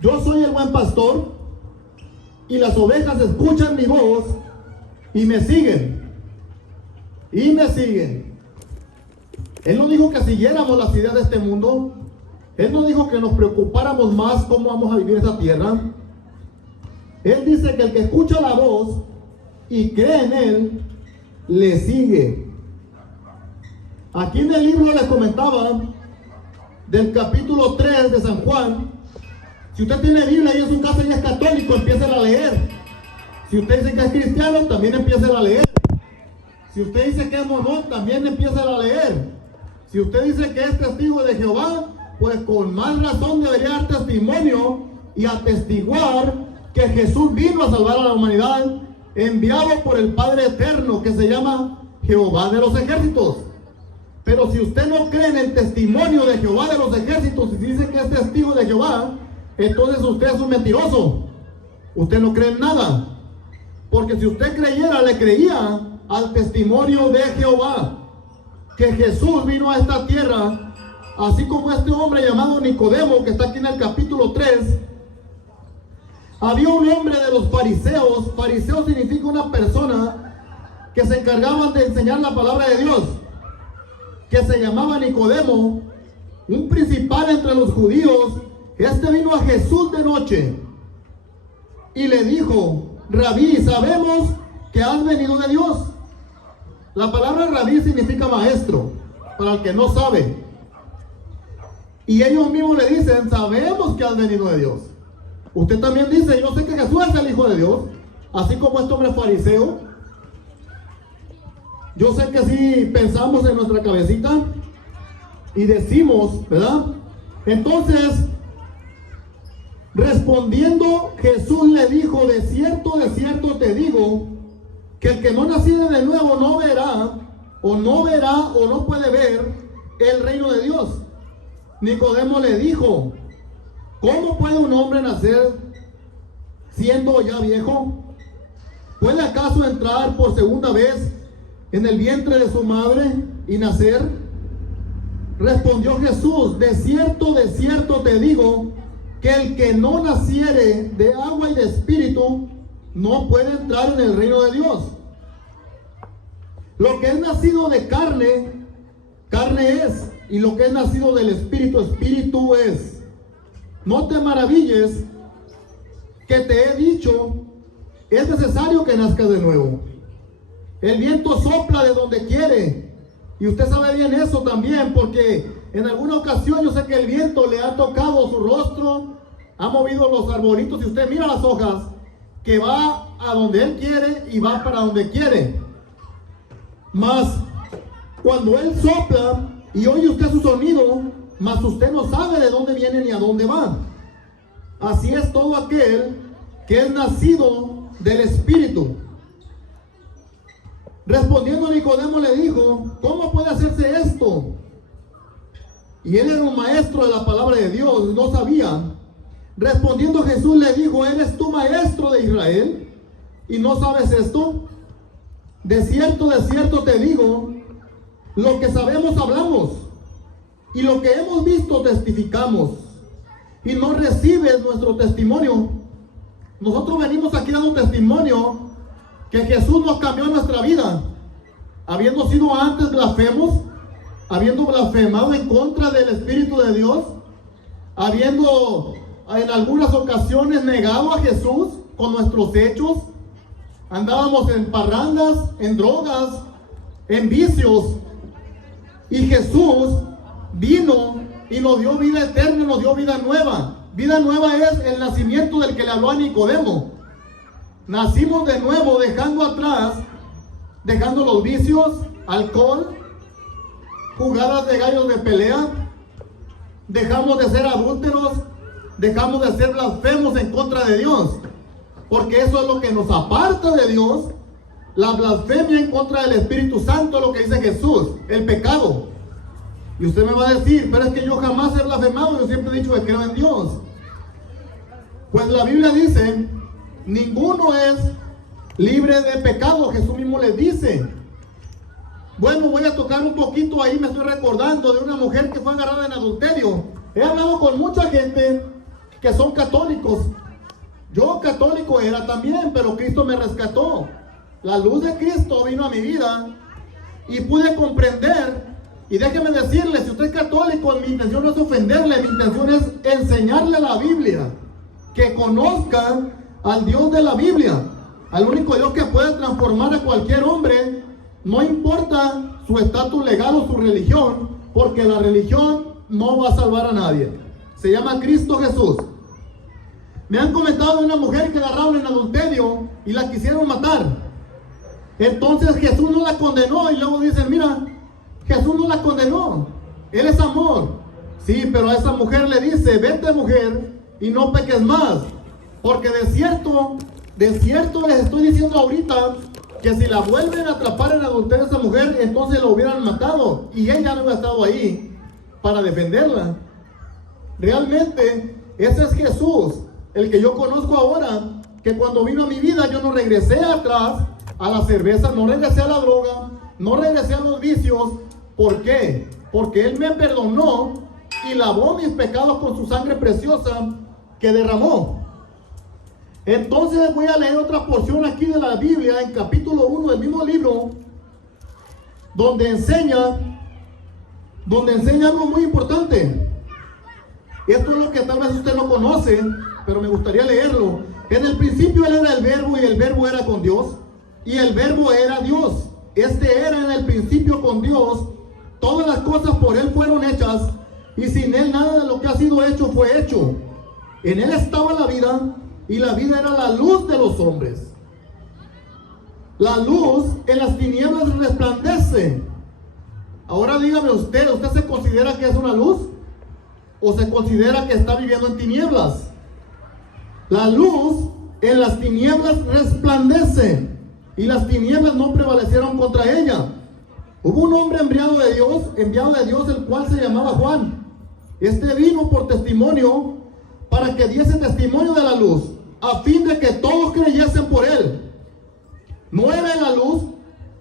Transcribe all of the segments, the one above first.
yo soy el buen pastor y las ovejas escuchan mi voz y me siguen. Y me siguen. Él no dijo que siguiéramos las ideas de este mundo. Él no dijo que nos preocupáramos más cómo vamos a vivir esta tierra. Él dice que el que escucha la voz y cree en él, le sigue. Aquí en el libro les comentaba del capítulo 3 de San Juan. Si usted tiene Biblia y en su casa y es católico, empiece a leer. Si usted dice que es cristiano, también empiece a leer. Si usted dice que es mormón, también empiece a leer. Si usted dice que es testigo de Jehová, pues con más razón debería dar testimonio y atestiguar que Jesús vino a salvar a la humanidad, enviado por el Padre Eterno, que se llama Jehová de los ejércitos. Pero si usted no cree en el testimonio de Jehová de los ejércitos y dice que es testigo de Jehová, entonces usted es un mentiroso. Usted no cree en nada. Porque si usted creyera, le creía al testimonio de Jehová, que Jesús vino a esta tierra, así como este hombre llamado Nicodemo, que está aquí en el capítulo 3. Había un hombre de los fariseos. Fariseo significa una persona que se encargaban de enseñar la palabra de Dios, que se llamaba Nicodemo, un principal entre los judíos. Este vino a Jesús de noche y le dijo: Rabí, sabemos que has venido de Dios. La palabra rabí significa maestro, para el que no sabe. Y ellos mismos le dicen: sabemos que has venido de Dios. Usted también dice: yo sé que Jesús es el Hijo de Dios, así como este hombre fariseo. Yo sé que sí pensamos en nuestra cabecita y decimos, ¿verdad? Entonces, respondiendo, Jesús le dijo: de cierto te digo, que el que no naciere de nuevo no verá o no puede ver el reino de Dios. Nicodemo le dijo: ¿cómo puede un hombre nacer siendo ya viejo? ¿Puede acaso entrar por segunda vez en el vientre de su madre y nacer? Respondió Jesús: de cierto te digo, que el que no naciere de agua y de espíritu no puede entrar en el reino de Dios. Lo que es nacido de carne, carne es, y lo que es nacido del espíritu, espíritu es. No te maravilles que te he dicho, es necesario que nazcas de nuevo. El viento sopla de donde quiere, y usted sabe bien eso también, porque en alguna ocasión yo sé que el viento le ha tocado su rostro, ha movido los arbolitos, y usted mira las hojas, que va a donde él quiere y va para donde quiere. Mas cuando él sopla y oye usted su sonido, mas usted no sabe de dónde viene ni a dónde va. Así es todo aquel que es nacido del Espíritu. Respondiendo Nicodemo le dijo: ¿cómo puede hacerse esto? Y él era un maestro de la palabra de Dios, no sabía. Respondiendo Jesús le dijo: ¿eres tú maestro de Israel y no sabes esto? De cierto te digo, lo que sabemos hablamos, y lo que hemos visto testificamos, y no recibes nuestro testimonio. Nosotros venimos aquí dando testimonio que Jesús nos cambió nuestra vida, habiendo sido antes blasfemos, habiendo blasfemado en contra del Espíritu de Dios, habiendo en algunas ocasiones negado a Jesús con nuestros hechos. Andábamos en parrandas, en drogas, en vicios, y Jesús vino y nos dio vida eterna, nos dio vida nueva. Vida nueva es el nacimiento del que le habló a Nicodemo. Nacimos de nuevo, dejando atrás, dejando los vicios, alcohol, jugadas de gallos de pelea. Dejamos de ser adúlteros, dejamos de ser blasfemos en contra de Dios, porque eso es lo que nos aparta de Dios. La blasfemia en contra del Espíritu Santo es lo que dice Jesús, el pecado. Y usted me va a decir: pero es que yo jamás he blasfemado, yo siempre he dicho que creo en Dios. Pues la Biblia dice: ninguno es libre de pecado. Jesús mismo les dice. Bueno, voy a tocar un poquito ahí, me estoy recordando de una mujer que fue agarrada en adulterio. He hablado con mucha gente que son católicos. Yo católico era también, pero Cristo me rescató. La luz de Cristo vino a mi vida y pude comprender. Y déjeme decirle, si usted es católico, mi intención no es ofenderle, mi intención es enseñarle la Biblia, que conozcan al Dios de la Biblia, al único Dios que puede transformar a cualquier hombre, no importa su estatus legal o su religión, porque la religión no va a salvar a nadie. Se llama Cristo Jesús. Me han comentado de una mujer que agarraron en adulterio y la quisieron matar. Entonces Jesús no la condenó, y luego dicen, mira, Jesús no la condenó, Él es amor. Sí, pero a esa mujer le dice, vete mujer y no peques más, porque de cierto les estoy diciendo ahorita que si la vuelven a atrapar en adulterio a esa mujer, entonces la hubieran matado y ella no hubiera estado ahí para defenderla. Realmente ese es Jesús, el que yo conozco ahora, que cuando vino a mi vida yo no regresé atrás a la cerveza, no regresé a la droga, no regresé a los vicios. ¿Por qué? Porque Él me perdonó y lavó mis pecados con su sangre preciosa que derramó. Entonces voy a leer otra porción aquí de la Biblia, en capítulo 1 del mismo libro, donde enseña algo muy importante. Esto es lo que tal vez usted no conoce, pero me gustaría leerlo. En el principio Él era el Verbo, y el Verbo era con Dios, y el Verbo era Dios. Este era en el principio con Dios. Todas las cosas por Él fueron hechas, y sin Él nada de lo que ha sido hecho fue hecho. En Él estaba la vida, y la vida era la luz de los hombres. La luz en las tinieblas resplandece. Ahora dígame ¿usted se considera que es una luz? ¿O se considera que está viviendo en tinieblas? La luz en las tinieblas resplandece, y las tinieblas no prevalecieron contra ella. Hubo un hombre enviado de Dios, el cual se llamaba Juan. Este vino por testimonio, para que diese testimonio de la luz, a fin de que todos creyesen por él. No era en la luz,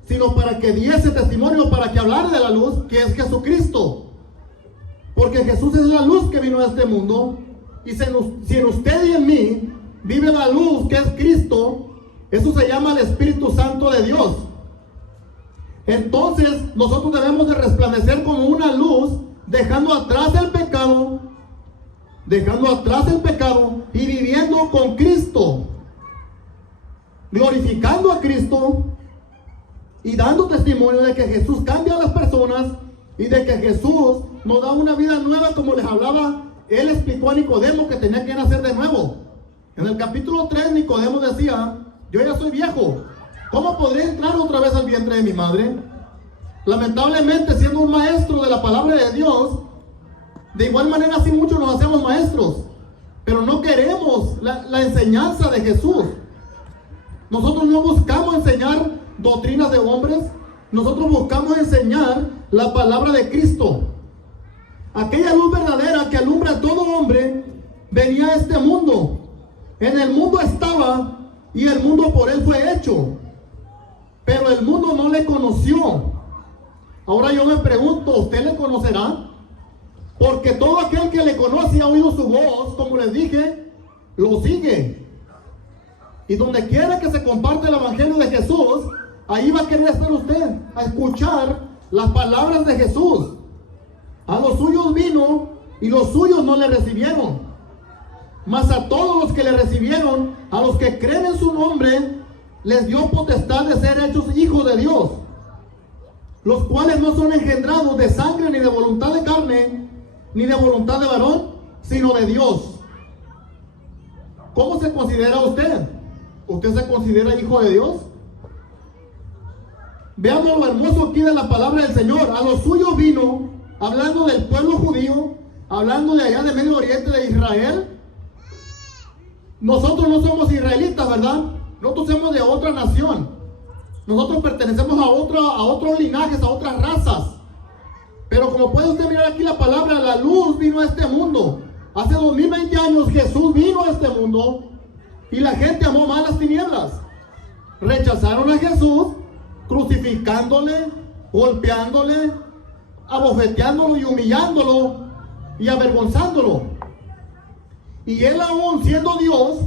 sino para que diese testimonio, para que hablara de la luz, que es Jesucristo. Porque Jesús es la luz que vino a este mundo, y si en usted y en mí vive la luz que es Cristo, eso se llama el Espíritu Santo de Dios. Entonces nosotros debemos de resplandecer como una luz, dejando atrás el pecado y viviendo con Cristo, glorificando a Cristo y dando testimonio de que Jesús cambia a las personas y de que Jesús nos da una vida nueva, como les hablaba. Él explicó a Nicodemo que tenía que nacer de nuevo. En el capítulo 3 Nicodemo decía, yo ya soy viejo, ¿cómo podré entrar otra vez al vientre de mi madre? Lamentablemente, siendo un maestro de la palabra de Dios, de igual manera así muchos nos hacemos maestros, pero no queremos la enseñanza de Jesús. Nosotros no buscamos enseñar doctrinas de hombres, nosotros buscamos enseñar la palabra de Cristo. Aquella luz verdadera que alumbra a todo hombre venía a este mundo. En el mundo estaba, y el mundo por Él fue hecho, pero el mundo no le conoció. Ahora yo me pregunto, ¿usted le conocerá? Porque todo aquel que le conoce y ha oído su voz, como les dije, lo sigue. Y donde quiera que se comparte el evangelio de Jesús, ahí va a querer estar usted, a escuchar las palabras de Jesús. A los suyos vino, y los suyos no le recibieron. Mas a todos los que le recibieron, a los que creen en su nombre, les dio potestad de ser hechos hijos de Dios, los cuales no son engendrados de sangre, ni de voluntad de carne, ni de voluntad de varón, sino de Dios. ¿Cómo se considera usted? ¿Usted se considera hijo de Dios? Veamos lo hermoso aquí de la palabra del Señor. A los suyos vino, hablando del pueblo judío, hablando de allá de Medio Oriente, de Israel. Nosotros no somos israelitas, ¿verdad? Nosotros somos de otra nación. Nosotros pertenecemos a otros linajes, a otras razas. Pero como puede usted mirar aquí la palabra, la luz vino a este mundo. Hace 2020 años Jesús vino a este mundo, y la gente amó más las tinieblas. Rechazaron a Jesús, crucificándole, golpeándole, abofeteándolo y humillándolo y avergonzándolo. Y él, aún siendo Dios,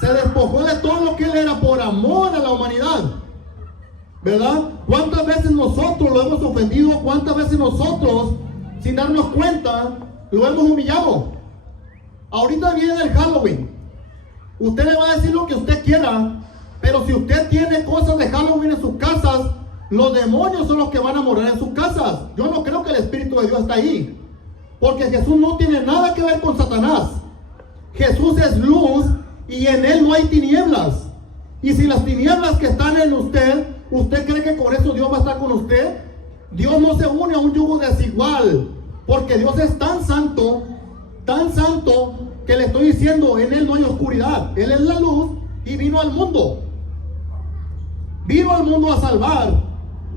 se despojó de todo lo que él era por amor a la humanidad. ¿Verdad? ¿Cuántas veces nosotros lo hemos ofendido? ¿Cuántas veces nosotros, sin darnos cuenta, lo hemos humillado? Ahorita viene el Halloween. Usted le va a decir lo que usted quiera, pero si usted tiene cosas de Halloween en sus casas, los demonios son los que van a morar en sus casas. Yo no creo que el Espíritu de Dios está ahí, porque Jesús no tiene nada que ver con Satanás. Jesús es luz y en él no hay tinieblas. Y si las tinieblas que están en usted, ¿usted cree que con eso Dios va a estar con usted? Dios no se une a un yugo desigual, porque Dios es tan santo, que le estoy diciendo, en él no hay oscuridad. Él es la luz y vino al mundo. Vino al mundo a salvar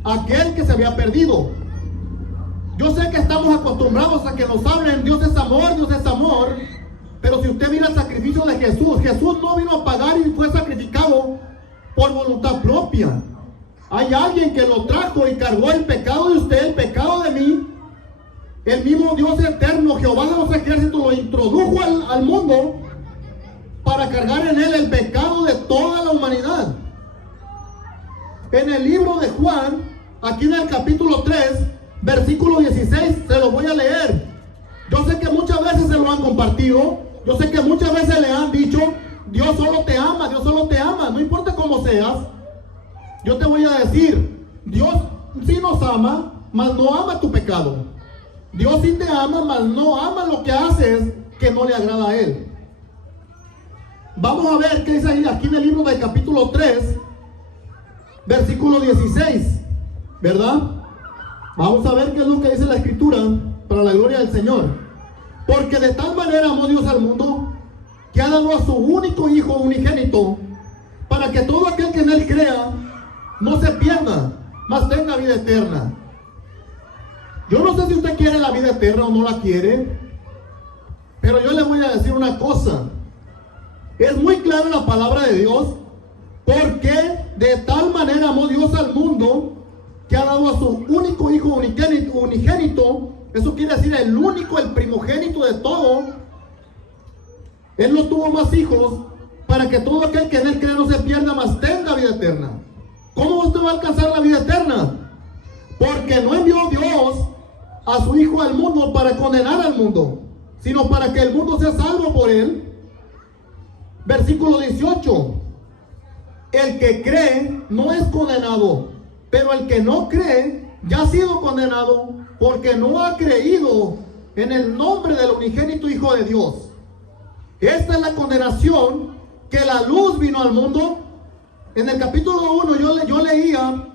a aquel que se había perdido. Yo sé que estamos acostumbrados a que nos hablen, Dios es amor, pero si usted mira el sacrificio de Jesús, Jesús no vino a pagar y fue sacrificado por voluntad propia. Hay alguien que lo trajo y cargó el pecado de usted, el pecado de mí. El mismo Dios eterno, Jehová de los ejércitos, lo introdujo al mundo para cargar en él el pecado de toda la humanidad. En el libro de Juan, aquí en el capítulo 3, versículo 16, se lo voy a leer. Yo sé que muchas veces se lo han compartido. Yo sé que muchas veces le han dicho, Dios solo te ama, Dios solo te ama, no importa cómo seas. Yo te voy a decir, Dios sí nos ama, mas no ama tu pecado. Dios sí te ama, mas no ama lo que haces que no le agrada a Él. Vamos a ver qué dice aquí en el libro del capítulo 3, versículo 16, ¿verdad? Vamos a ver qué es lo que dice la Escritura para la gloria del Señor. Porque de tal manera amó Dios al mundo, que ha dado a su único Hijo unigénito, para que todo aquel que en Él crea no se pierda, mas tenga vida eterna. Yo no sé si usted quiere la vida eterna o no la quiere, pero yo le voy a decir una cosa. Es muy clara la palabra de Dios, porque de tal manera amó Dios al mundo, que ha dado a su único Hijo unigénito. Eso quiere decir el único, el primogénito de todo. Él no tuvo más hijos, para que todo aquel que en Él cree no se pierda, mas tenga vida eterna. ¿Cómo usted va a alcanzar la vida eterna? Porque no envió Dios a su Hijo al mundo para condenar al mundo, sino para que el mundo sea salvo por Él. Versículo 18. El que cree no es condenado, pero el que no cree ya ha sido condenado, porque no ha creído en el nombre del unigénito Hijo de Dios. Esta es la condenación, que la luz vino al mundo. En el capítulo 1 yo leía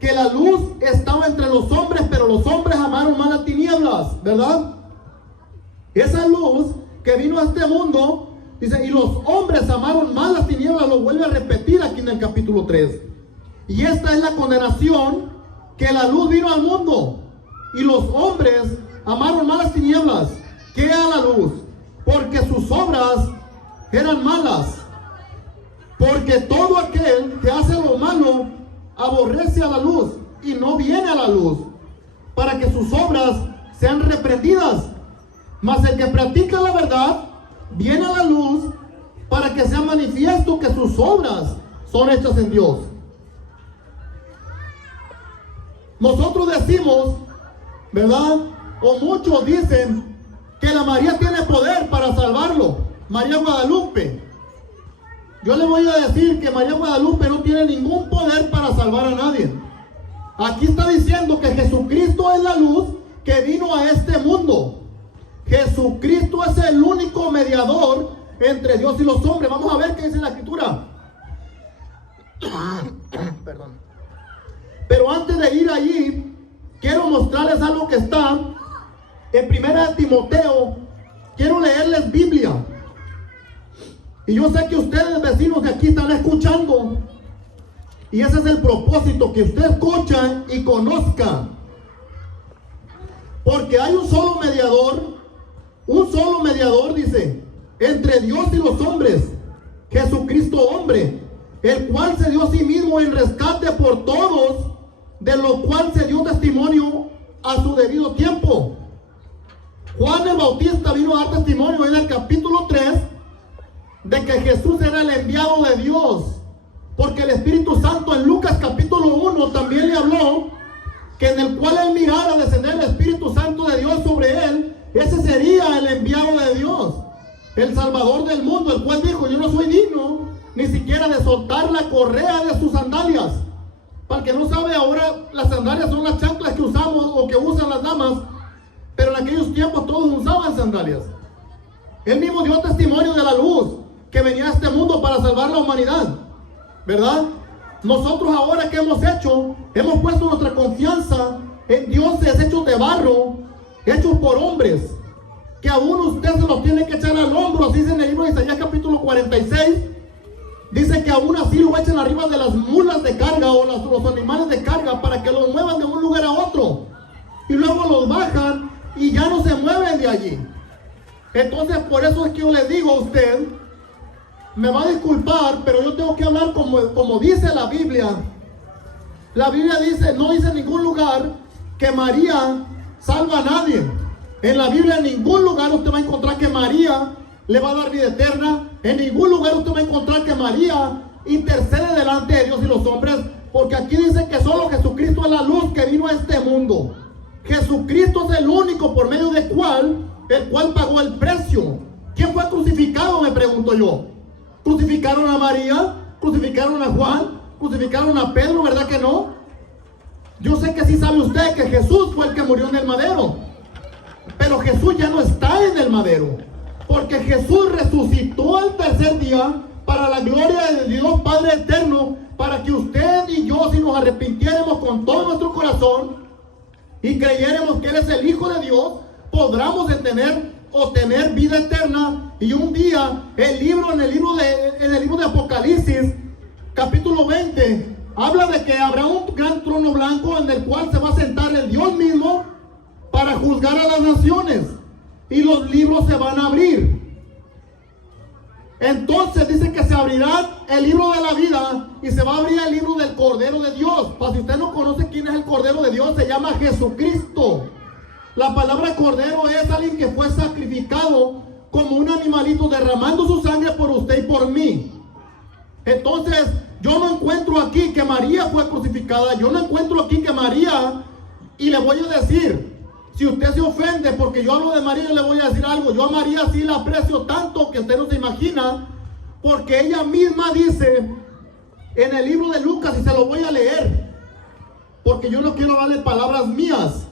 que la luz estaba entre los hombres, pero los hombres amaron más las tinieblas, ¿verdad? Esa luz que vino a este mundo, dice, y los hombres amaron más las tinieblas, lo vuelve a repetir aquí en el capítulo 3. Y esta es la condenación, que la luz vino al mundo, y los hombres amaron más las tinieblas que a la luz, porque sus obras eran malas. Porque todo aquel que hace lo malo aborrece a la luz y no viene a la luz, para que sus obras sean reprendidas. Mas el que practica la verdad viene a la luz, para que sea manifiesto que sus obras son hechas en Dios. Nosotros decimos, ¿verdad? O muchos dicen que la María tiene poder para salvarlo, María Guadalupe. Yo le voy a decir que María Guadalupe no tiene ningún poder para salvar a nadie. Aquí está diciendo que Jesucristo es la luz que vino a este mundo. Jesucristo es el único mediador entre Dios y los hombres. Vamos a ver qué dice la Escritura. Perdón. Pero antes de ir allí, quiero mostrarles algo que está en 1 Timoteo. Quiero leerles Biblia. Y yo sé que ustedes, vecinos de aquí, están escuchando. Y ese es el propósito, que usted escuche y conozca. Porque hay un solo mediador, dice, entre Dios y los hombres, Jesucristo hombre, el cual se dio a sí mismo en rescate por todos, de lo cual se dio testimonio a su debido tiempo. Juan el Bautista vino a dar testimonio en el capítulo 3 de que Jesús era el enviado de Dios, porque el Espíritu Santo en Lucas capítulo 1 también le habló que en el cual él mirara descender el Espíritu Santo de Dios sobre él, ese sería el enviado de Dios, el Salvador del mundo, el cual dijo: yo no soy digno ni siquiera de soltar la correa de sus sandalias. Para el que no sabe, ahora las sandalias son las chanclas que usamos o que usan las damas, pero en aquellos tiempos todos usaban sandalias. Él mismo dio testimonio de la luz que venía a este mundo para salvar la humanidad, ¿verdad? Nosotros ahora, ¿qué hemos hecho? Hemos puesto nuestra confianza en dioses hechos de barro, hechos por hombres, que aún usted se los tiene que echar al hombro. Así dice en el libro de Isaías capítulo 46, dice que aún así lo echan arriba de las mulas de carga o los animales de carga para que los muevan de un lugar a otro, y luego los bajan y ya no se mueven de allí. Entonces, por eso es que yo le digo a usted, me va a disculpar, pero yo tengo que hablar como dice la Biblia. La Biblia dice, no dice en ningún lugar que María salva a nadie. En la Biblia en ningún lugar usted va a encontrar que María le va a dar vida eterna. En ningún lugar usted va a encontrar que María intercede delante de Dios y los hombres, porque aquí dice que solo Jesucristo es la luz que vino a este mundo. Jesucristo es el único por medio del cual pagó el precio. ¿Quién fue crucificado? Me pregunto yo. ¿Crucificaron a María? ¿Crucificaron a Juan? ¿Crucificaron a Pedro? ¿Verdad que no? Yo sé que sí sabe usted que Jesús fue el que murió en el madero, pero Jesús ya no está en el madero, porque Jesús resucitó al tercer día para la gloria de Dios Padre eterno, para que usted y yo, si nos arrepintiéramos con todo nuestro corazón y creyéramos que Él es el Hijo de Dios, podamos tener vida eterna. Y un día en el libro de Apocalipsis capítulo 20 habla de que habrá un gran trono blanco en el cual se va a sentar el Dios mismo para juzgar a las naciones, y los libros se van a abrir. Entonces dice que se abrirá el libro de la vida y se va a abrir el libro del Cordero de Dios. Para si usted no conoce quién es el Cordero de Dios, se llama Jesucristo. La palabra cordero es alguien que fue sacrificado como un animalito, derramando su sangre por usted y por mí. Entonces, yo no encuentro aquí que María fue crucificada. Yo no encuentro aquí que María, y le voy a decir, si usted se ofende porque yo hablo de María, le voy a decir algo. Yo a María sí la aprecio tanto que usted no se imagina, porque ella misma dice en el libro de Lucas, y se lo voy a leer, porque yo no quiero darle palabras mías,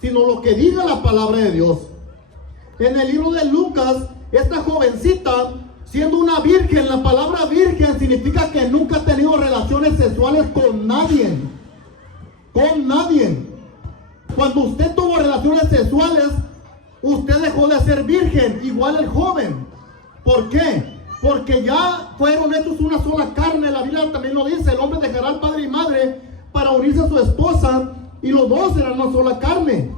sino lo que diga la palabra de Dios. En el libro de Lucas, esta jovencita, siendo una virgen, la palabra virgen significa que nunca ha tenido relaciones sexuales con nadie. Con nadie. Cuando usted tuvo relaciones sexuales, usted dejó de ser virgen, igual el joven. ¿Por qué? Porque ya fueron hechos una sola carne. La Biblia también lo dice: el hombre dejará al padre y madre para unirse a su esposa, y los dos serán una sola carne.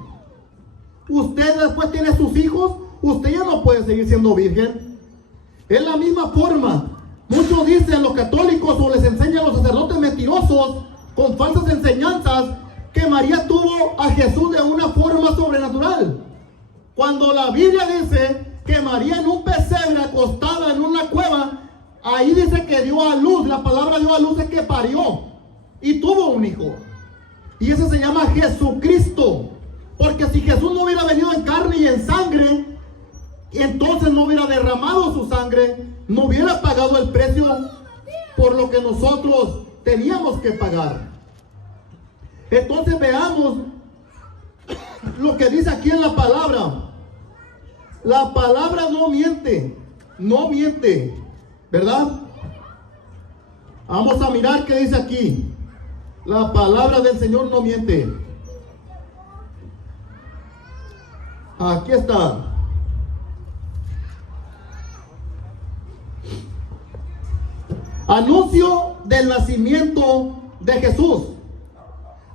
Usted después tiene sus hijos, usted ya no puede seguir siendo virgen. Es la misma forma. Muchos dicen, los católicos, o les enseñan a los sacerdotes mentirosos con falsas enseñanzas, que María tuvo a Jesús de una forma sobrenatural, cuando la Biblia dice que María en un pesebre acostada en una cueva, ahí dice que dio a luz. La palabra dio a luz es que parió y tuvo un hijo, y ese se llama Jesucristo. Porque si Jesús no hubiera venido en carne y en sangre, y entonces no hubiera derramado su sangre, no hubiera pagado el precio por lo que nosotros teníamos que pagar. Entonces veamos lo que dice aquí en la palabra. La palabra no miente, no miente, ¿verdad? Vamos a mirar qué dice aquí. La palabra del Señor no miente. Aquí está. Anuncio del nacimiento de Jesús.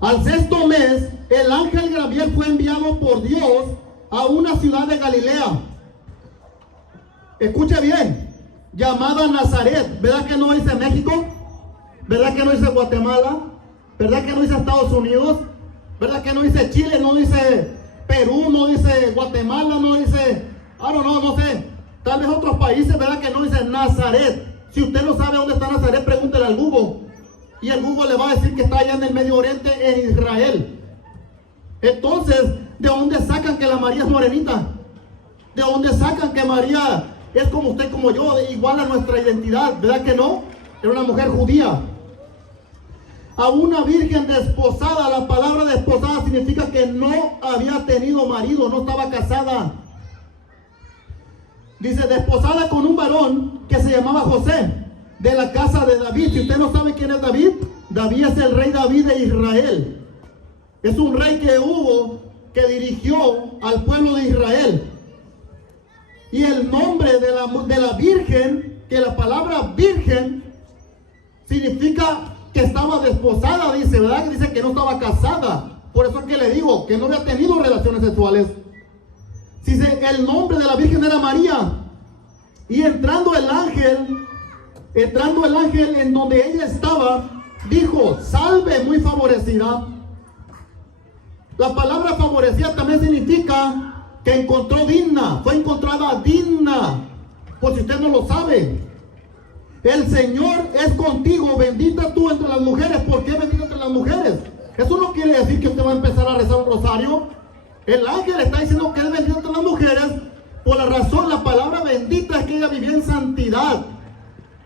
Al sexto mes, el ángel Gabriel fue enviado por Dios a una ciudad de Galilea. Escuche bien, llamada Nazaret. ¿Verdad que no dice México? ¿Verdad que no dice Guatemala? ¿Verdad que no dice Estados Unidos? ¿Verdad que no dice Chile? No dice Perú, no dice Guatemala, no dice, no sé, tal vez otros países, ¿verdad? Que no dice Nazaret. Si usted no sabe dónde está Nazaret, pregúntele al Google. Y el Google le va a decir que está allá en el Medio Oriente, en Israel. Entonces, ¿de dónde sacan que la María es morenita? ¿De dónde sacan que María es como usted, como yo, igual a nuestra identidad? ¿Verdad que no? Era una mujer judía. A una virgen desposada, la palabra desposada significa que no había tenido marido, no estaba casada. Dice, desposada con un varón que se llamaba José, de la casa de David. Si usted no sabe quién es David, David es el rey David de Israel. Es un rey que hubo, que dirigió al pueblo de Israel. Y el nombre de la virgen, que la palabra virgen significa que estaba desposada, dice, ¿verdad? Dice que no estaba casada. Por eso es que le digo que no había tenido relaciones sexuales. Dice, el nombre de la virgen era María. Y entrando el ángel en donde ella estaba, dijo, salve muy favorecida. La palabra favorecida también significa que encontró digna, fue encontrada digna. Por si usted no lo sabe, el Señor es contigo, bendita tú entre las mujeres. ¿Por qué bendita entre las mujeres? Eso no quiere decir que usted va a empezar a rezar un rosario. El ángel está diciendo que es bendita entre las mujeres por la razón, la palabra bendita es que ella vivía en santidad,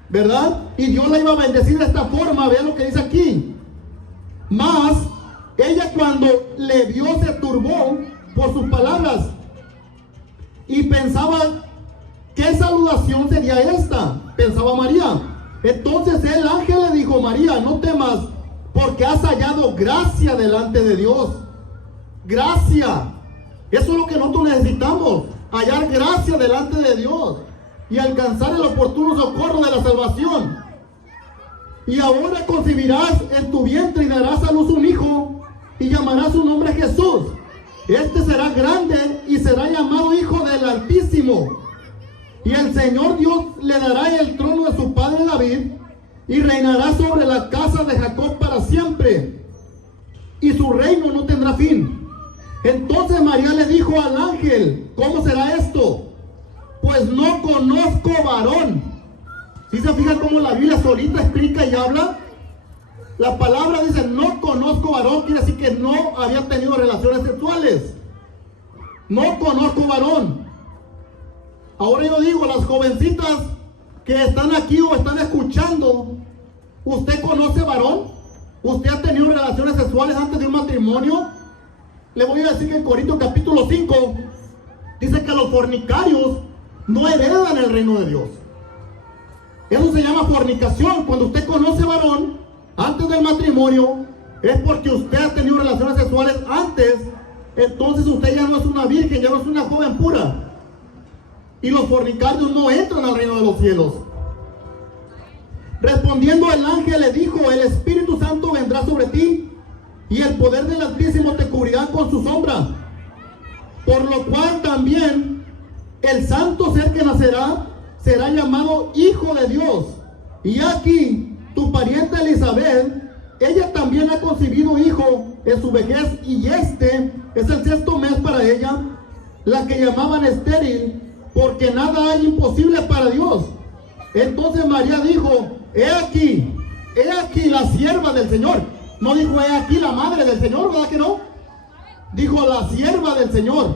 ¿verdad? Y Dios la iba a bendecir de esta forma. Vean lo que dice aquí. Mas ella, cuando le vio, se turbó por sus palabras y pensaba, ¿qué saludación sería esta? Pensaba María. Entonces el ángel le dijo, María, no temas, porque has hallado gracia delante de Dios. Gracia. Eso es lo que nosotros necesitamos, hallar gracia delante de Dios y alcanzar el oportuno socorro de la salvación. Y ahora concebirás en tu vientre y darás a luz un hijo y llamarás su nombre Jesús. Este será grande y será llamado Hijo del Altísimo. Y el Señor Dios le dará el trono de su padre David y reinará sobre la casa de Jacob para siempre. Y su reino no tendrá fin. Entonces María le dijo al ángel, ¿cómo será esto? Pues no conozco varón. ¿Sí se fijan cómo la Biblia solita explica y habla? La palabra dice, no conozco varón, quiere decir que no había tenido relaciones sexuales. No conozco varón. Ahora yo digo, las jovencitas que están aquí o están escuchando, ¿usted conoce varón? ¿Usted ha tenido relaciones sexuales antes de un matrimonio? Le voy a decir que en Corintios capítulo 5 dice que los fornicarios no heredan el reino de Dios. Eso se llama fornicación. Cuando usted conoce varón antes del matrimonio, es porque usted ha tenido relaciones sexuales antes. Entonces usted ya no es una virgen, ya no es una joven pura. Y los fornicarios no entran al reino de los cielos. Respondiendo el ángel le dijo, el Espíritu Santo vendrá sobre ti y el poder del Altísimo te cubrirá con su sombra. Por lo cual también el santo ser que nacerá será llamado Hijo de Dios. Y aquí tu pariente Elizabeth, ella también ha concebido hijo en su vejez, y este es el 6º mes para ella, la que llamaban estéril, porque nada hay imposible para Dios. Entonces María dijo, he aquí la sierva del Señor. No dijo, he aquí la madre del Señor, ¿verdad que no? Dijo, la sierva del Señor.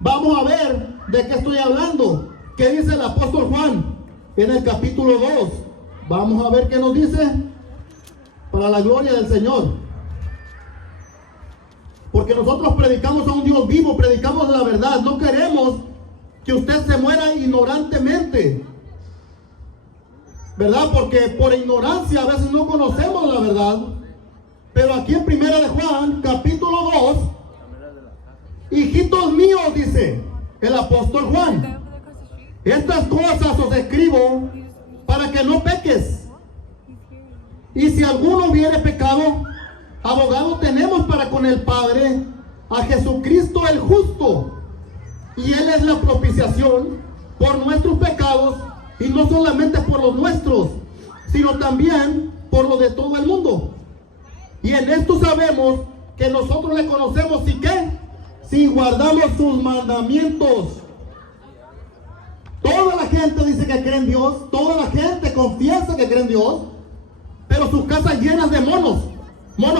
Vamos a ver de qué estoy hablando. ¿Qué dice el apóstol Juan en el capítulo 2? Vamos a ver qué nos dice, para la gloria del Señor. Porque nosotros predicamos a un Dios vivo, predicamos la verdad. No queremos que usted se muera ignorantemente, ¿verdad? Porque por ignorancia a veces no conocemos la verdad. Pero aquí en Primera de Juan, capítulo 2, hijitos míos, dice el apóstol Juan, estas cosas os escribo para que no peques. Y si alguno hubiere pecado, abogado tenemos para con el Padre, a Jesucristo el justo. Y Él es la propiciación por nuestros pecados, y no solamente por los nuestros, sino también por los de todo el mundo. Y en esto sabemos que nosotros le conocemos, ¿y qué? si guardamos sus mandamientos. Toda la gente dice que cree en Dios, toda la gente confiesa que cree en Dios, pero sus casas llenas de monos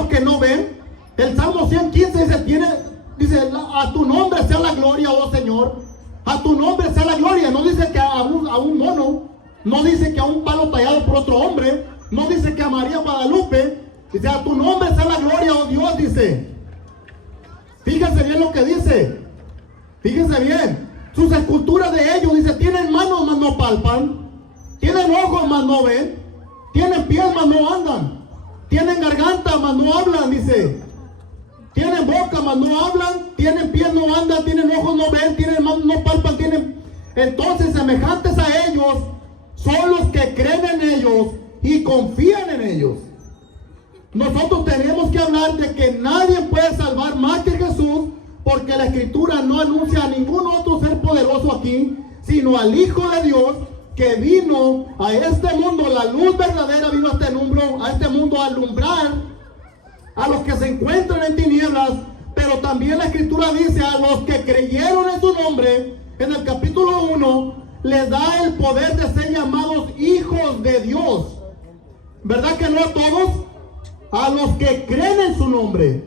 que no ven. El Salmo 115 dice, a tu nombre sea la gloria, oh Señor, a tu nombre sea la gloria. No dice que a un mono, no dice que a un palo tallado por otro hombre, no dice que a María Guadalupe, dice, a tu nombre sea la gloria, oh Dios, dice. Fíjense bien lo que dice, fíjense bien. Sus esculturas de ellos, dice, tienen manos mas no palpan, tienen ojos mas no ven, tienen pies mas no andan, tienen garganta mas no hablan, dice, tienen boca mas no hablan, tienen pies no andan, tienen ojos no ven, tienen manos no palpan, tienen... Entonces, semejantes a ellos son los que creen en ellos y confían en ellos. Nosotros tenemos que hablar de que nadie puede salvar más que Jesús, porque la Escritura no anuncia a ningún otro ser poderoso aquí, sino al Hijo de Dios, que vino a este mundo, la luz verdadera vino a este mundo a alumbrar a los que se encuentran en tinieblas. Pero también la Escritura dice, a los que creyeron en su nombre, en el capítulo 1, les da el poder de ser llamados hijos de Dios. ¿Verdad que no a todos? A los que creen en su nombre.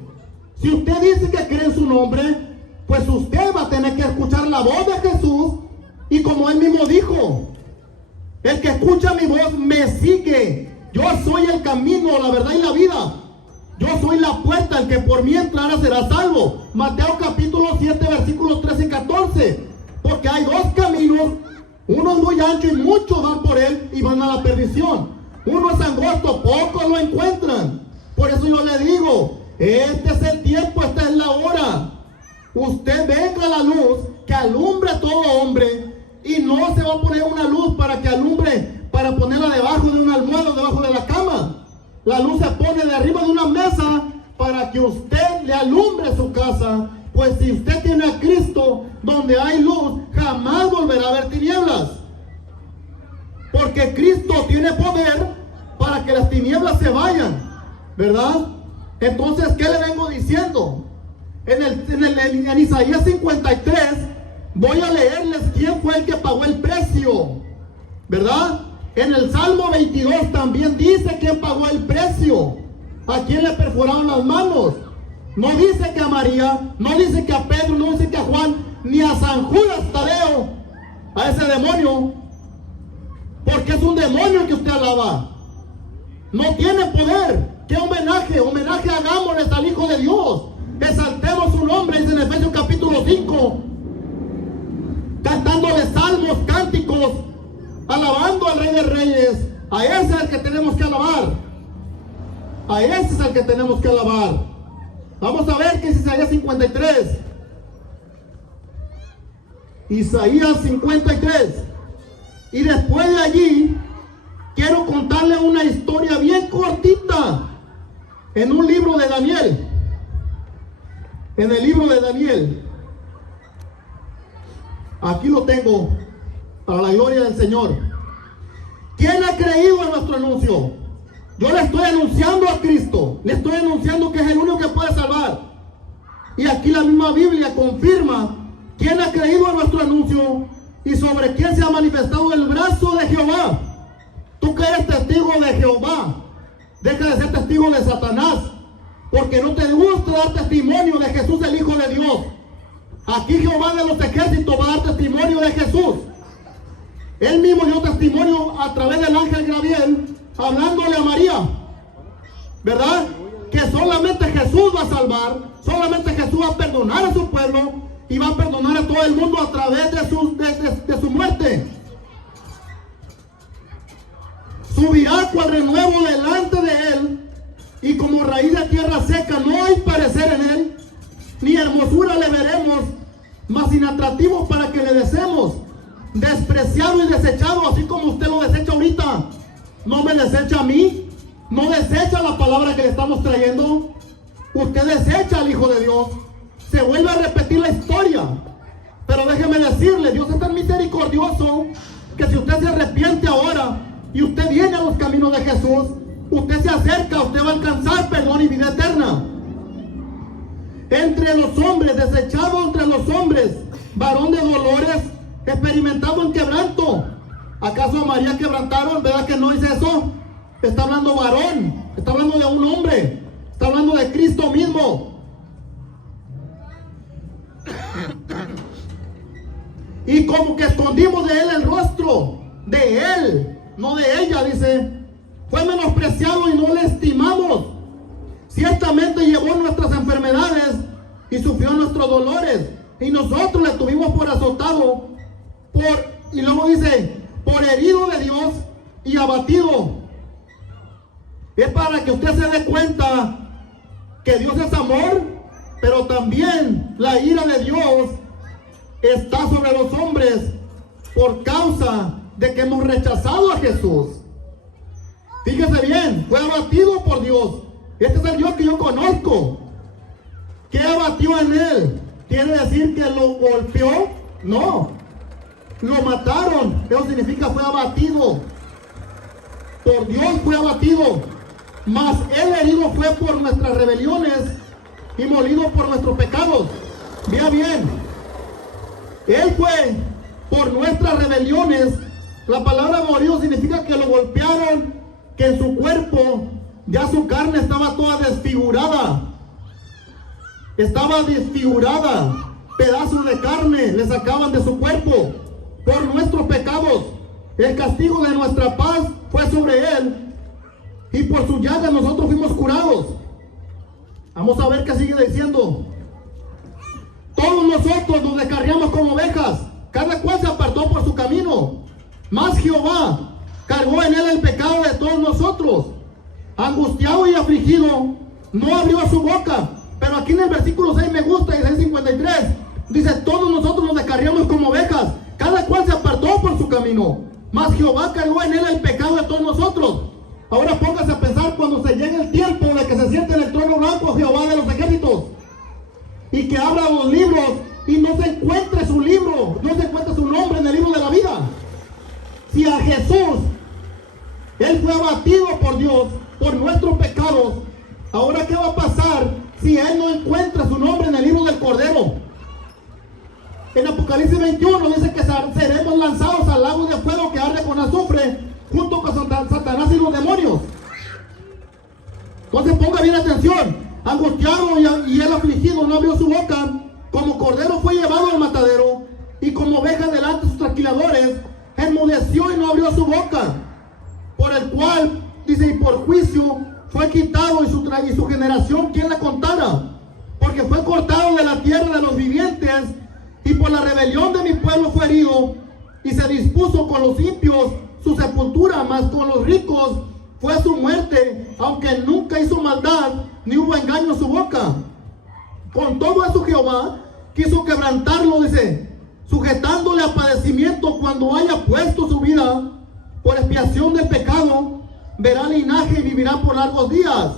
Si usted dice que cree en su nombre, pues usted va a tener que escuchar la voz de Jesús. Y como él mismo dijo, el que escucha mi voz me sigue. Yo soy el camino, la verdad y la vida. Yo soy la puerta, el que por mí entrara será salvo. Mateo capítulo 7, versículos 13 y 14. Porque hay dos caminos, uno es muy ancho y muchos van por él y van a la perdición. Uno es angosto, pocos lo encuentran. Por eso yo le digo, este es el tiempo, esta es la hora. Usted venga a la luz que alumbre a todo hombre, y no se va a poner una luz para que alumbre, para ponerla debajo de una almohada, debajo de la cama. La luz se pone de arriba de una mesa para que usted le alumbre su casa. Pues si usted tiene a Cristo, donde hay luz, jamás volverá a haber tinieblas. Porque Cristo tiene poder para que las tinieblas se vayan, ¿verdad? Entonces, ¿qué le vengo diciendo? En Isaías 53, voy a leerles quién fue el que pagó el precio, ¿verdad? En el Salmo 22 también dice quién pagó el precio, a quién le perforaron las manos. No dice que a María, no dice que a Pedro, no dice que a Juan, ni a San Judas Tadeo, a ese demonio, porque es un demonio que usted alaba. No tiene poder. ¿Qué homenaje? Homenaje hagámosles al Hijo de Dios. Exaltemos su nombre, dice en Efesios capítulo 5. Cantándole salmos, cánticos, alabando al Rey de Reyes. A ese es el que tenemos que alabar. A ese es el que tenemos que alabar. Vamos a ver qué es Isaías 53. Isaías 53. Y después de allí, quiero contarle una historia bien cortita en un libro de Daniel. En el libro de Daniel. Aquí lo tengo, para la gloria del Señor. ¿Quién ha creído en nuestro anuncio? Yo le estoy anunciando a Cristo. Le estoy anunciando que es el único que puede salvar. Y aquí la misma Biblia confirma quién ha creído en nuestro anuncio y sobre quién se ha manifestado el brazo de Jehová. Tú que eres testigo de Jehová, deja de ser testigo de Satanás, porque no te gusta dar testimonio de Jesús, el Hijo de Dios. Aquí Jehová de los ejércitos va a dar testimonio de Jesús. Él mismo dio testimonio a través del ángel Gabriel, hablándole a María, ¿verdad? Que solamente Jesús va a salvar, solamente Jesús va a perdonar a su pueblo y va a perdonar a todo el mundo a través de su muerte. Subirá cual renuevo delante de él, y como raíz de tierra seca no hay parecer en él, ni hermosura le veremos, mas inatractivo para que le deseemos, despreciado y desechado, así como usted lo desecha ahorita. No me desecha a mí, no desecha la palabra que le estamos trayendo. Usted desecha al Hijo de Dios. Se vuelve a repetir la historia. Pero déjeme decirle, Dios es tan misericordioso que si usted se arrepiente ahora y usted viene a los caminos de Jesús, usted se acerca, usted va a alcanzar perdón y vida eterna. entre los hombres, desechado entre los hombres, varón de dolores, experimentado en quebranto. ¿Acaso a María quebrantaron? ¿Verdad que no dice eso? Está hablando varón, está hablando de un hombre, está hablando de Cristo mismo. Y como que escondimos de él el rostro, de él, no de ella, dice. Fue menospreciado y no le estimamos. Ciertamente llevó nuestras enfermedades y sufrió nuestros dolores. Y nosotros le tuvimos por azotado, y luego dice, por herido de Dios y abatido. Es para que usted se dé cuenta que Dios es amor, pero también la ira de Dios está sobre los hombres por causa de que hemos rechazado a Jesús. Fíjese bien, fue abatido por Dios. Este es el Dios que yo conozco. ¿Qué abatió en él? ¿Quiere decir que lo golpeó? No. Lo mataron. Eso significa fue abatido. Por Dios fue abatido. Mas el herido fue por nuestras rebeliones y molido por nuestros pecados. Vea bien. Él fue por nuestras rebeliones. La palabra molido significa que lo golpearon, que en su cuerpo ya su carne estaba toda desfigurada. Estaba desfigurada. Pedazos de carne le sacaban de su cuerpo por nuestros pecados. El castigo de nuestra paz fue sobre él, y por su llaga nosotros fuimos curados. Vamos a ver qué sigue diciendo. Todos nosotros nos descarriamos como ovejas, cada cual se apartó por su camino. Mas Jehová cargó en él el pecado de todos nosotros. Angustiado y afligido, no abrió su boca. Pero aquí en el versículo 6 me gusta, en el 53, dice, todos nosotros nos descarriamos como ovejas, cada cual se apartó por su camino. Mas Jehová cargó en él el pecado de todos nosotros. Ahora póngase a pensar cuando se llegue el tiempo de que se siente en el trono blanco Jehová de los ejércitos, y que abra los libros y no se encuentre su libro, no se encuentre su nombre en el libro de la vida. Si a Jesús, él fue abatido por Dios por nuestros pecados, ahora ¿qué va a pasar si él no encuentra su nombre en el libro del Cordero? En Apocalipsis 21 dice que seremos lanzados al lago de fuego que arde con azufre, junto con Satanás y los demonios. Entonces ponga bien atención. Angustiado y él afligido no abrió su boca. Como cordero fue llevado al matadero, y como oveja delante de sus trasquiladores, enmudeció y no abrió su boca. Por el cual, dice, y por juicio fue quitado, y su generación, ¿quién la contara? Porque fue cortado de la tierra de los vivientes, y por la rebelión de mi pueblo fue herido, y se dispuso con los impios su sepultura, mas con los ricos fue su muerte, aunque nunca hizo maldad, ni hubo engaño en su boca. Con todo eso Jehová quiso quebrantarlo, dice, sujetándole a padecimiento cuando haya puesto su vida por expiación del pecado. Verá linaje y vivirá por largos días.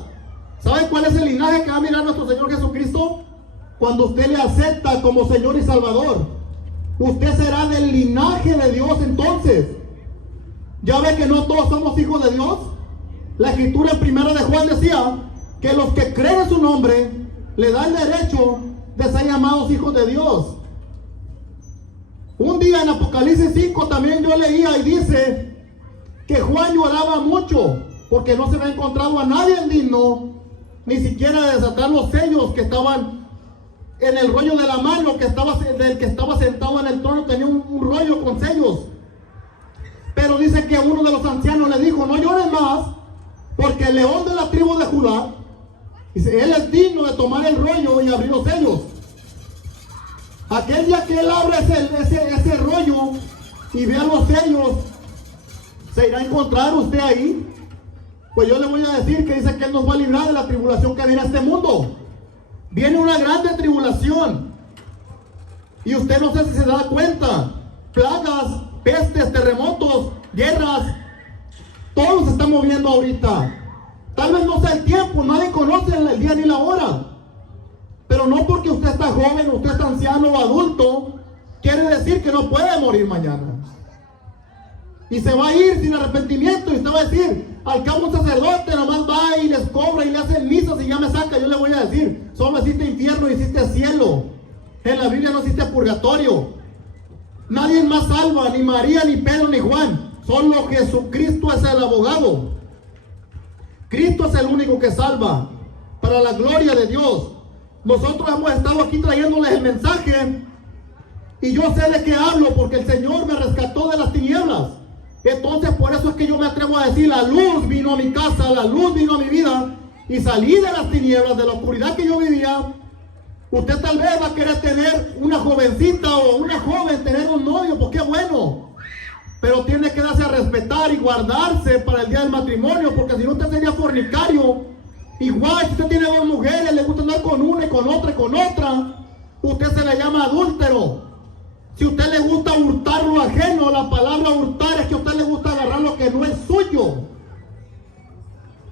¿Sabe cuál es el linaje que va a mirar nuestro Señor Jesucristo? Cuando usted le acepta como Señor y Salvador, usted será del linaje de Dios. Entonces, ya ve que no todos somos hijos de Dios. La escritura en 1 de Juan decía que los que creen en su nombre le da el derecho de ser llamados hijos de Dios. Un día en Apocalipsis 5 también yo leía y dice que Juan lloraba mucho porque no se había encontrado a nadie digno, ni siquiera de desatar los sellos que estaban en el rollo de la mano del que estaba sentado en el trono. Tenía un rollo con sellos. Pero dice que uno de los ancianos le dijo, no llores más, porque el león de la tribu de Judá, dice, él es digno de tomar el rollo y abrir los sellos. Aquel día que él abra ese rollo y vea los sellos, ¿se irá a encontrar usted ahí? Pues yo le voy a decir que dice que él nos va a librar de la tribulación que viene a este mundo. Viene una grande tribulación, y usted no sé si se da cuenta, plagas, pestes, terremotos, guerras, todo se está moviendo ahorita. Tal vez no sea el tiempo, nadie conoce el día ni la hora, pero no porque usted está joven, usted está anciano o adulto, quiere decir que no puede morir mañana. Y se va a ir sin arrepentimiento. Y usted va a decir, al cabo un sacerdote nomás va y les cobra y le hace misas y ya me saca. Yo le voy a decir, solo existe infierno y existe cielo. En la Biblia no existe purgatorio. Nadie más salva, ni María, ni Pedro, ni Juan. Solo Jesucristo es el abogado. Cristo es el único que salva, para la gloria de Dios. Nosotros hemos estado aquí trayéndoles el mensaje, y yo sé de qué hablo, porque el Señor me rescató de las tinieblas. Entonces por eso es que yo me atrevo a decir, la luz vino a mi casa, la luz vino a mi vida, y salí de las tinieblas, de la oscuridad que yo vivía. Usted tal vez va a querer tener una jovencita o una joven, tener un novio, pues qué bueno. Pero tiene que darse a respetar y guardarse para el día del matrimonio, porque si no usted sería fornicario. Igual si usted tiene dos mujeres, le gusta andar con una y con otra y con otra, usted se le llama adúltero. Si a usted le gusta hurtar lo ajeno, la palabra hurtar es que a usted le gusta agarrar lo que no es suyo.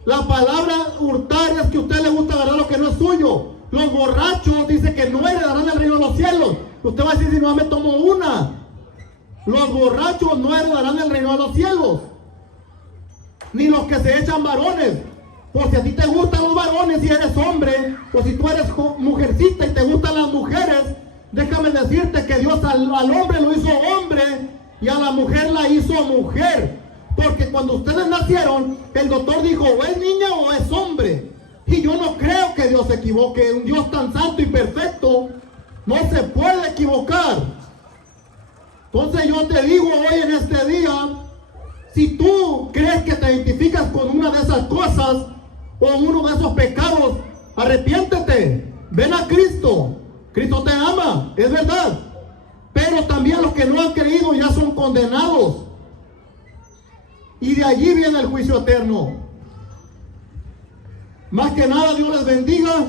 La palabra hurtar es que a usted le gusta agarrar lo que no es suyo. Los borrachos dice que no heredarán el reino de los cielos. Usted va a decir, si no me tomo una. Los borrachos no heredarán el reino de los cielos. Ni los que se echan varones. Por si a ti te gustan los varones y eres hombre, o si tú eres mujercita y te gustan las mujeres, déjame decirte que Dios al hombre lo hizo hombre y a la mujer la hizo mujer. Porque cuando ustedes nacieron, el doctor dijo, o es niña o es hombre. Y yo no creo que Dios se equivoque. Un Dios tan santo y perfecto no se puede equivocar. Entonces yo te digo hoy en este día, si tú crees que te identificas con una de esas cosas o uno de esos pecados, arrepiéntete, ven a Cristo. Cristo te ama, es verdad. Pero también los que no han creído ya son condenados. Y de allí viene el juicio eterno. Más que nada, Dios les bendiga.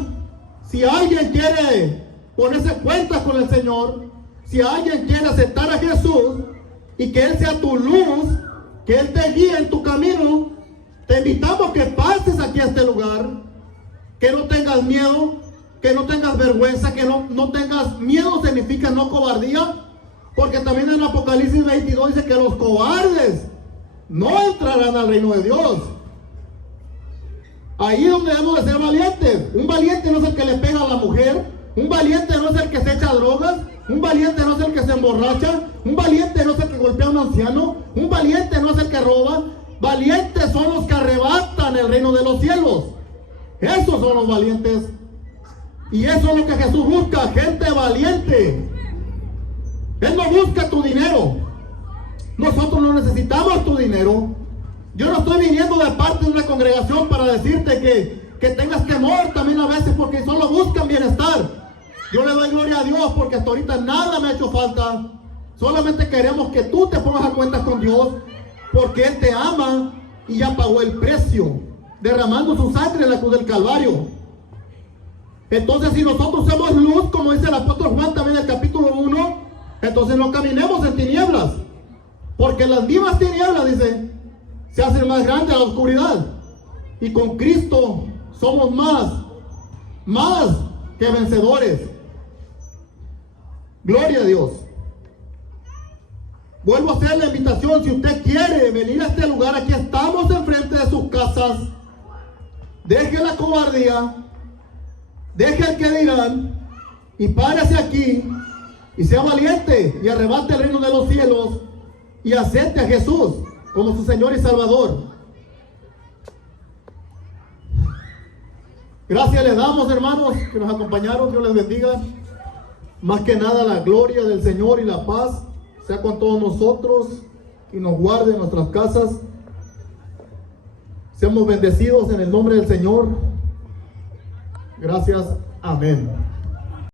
Si alguien quiere ponerse cuentas con el Señor, si alguien quiere aceptar a Jesús y que Él sea tu luz, que Él te guíe en tu camino, te invitamos que pases aquí a este lugar, que no tengas miedo, que no tengas vergüenza, que no tengas miedo significa no cobardía, porque también en Apocalipsis 22 dice que los cobardes no entrarán al reino de Dios. Ahí es donde debemos de ser valientes. Un valiente no es el que le pega a la mujer, un valiente no es el que se echa drogas, un valiente no es el que se emborracha, un valiente no es el que golpea a un anciano, un valiente no es el que roba. Valientes son los que arrebatan el reino de los cielos. Esos son los valientes. Y eso es lo que Jesús busca, gente valiente. Él no busca tu dinero. Nosotros no necesitamos tu dinero. Yo no estoy viniendo de parte de una congregación para decirte que tengas temor también a veces, porque solo buscan bienestar. Yo le doy gloria a Dios porque hasta ahorita nada me ha hecho falta. Solamente queremos que tú te pongas a cuentas con Dios, porque Él te ama y ya pagó el precio, derramando su sangre en la cruz del Calvario. Entonces, si nosotros somos luz, como dice el apóstol Juan también en el capítulo 1, entonces no caminemos en tinieblas, porque las mismas tinieblas, dice, se hacen más grande a la oscuridad. Y con Cristo somos más que vencedores. Gloria a Dios. Vuelvo a hacer la invitación, si usted quiere venir a este lugar, aquí estamos enfrente de sus casas. Deje la cobardía, deje el que dirán, y párese aquí, y sea valiente, y arrebate el reino de los cielos, y acepte a Jesús como su Señor y Salvador. Gracias les damos, hermanos, que nos acompañaron. Dios les bendiga. Más que nada, la gloria del Señor y la paz sea con todos nosotros y nos guarde en nuestras casas. Seamos bendecidos en el nombre del Señor. Gracias. Amén.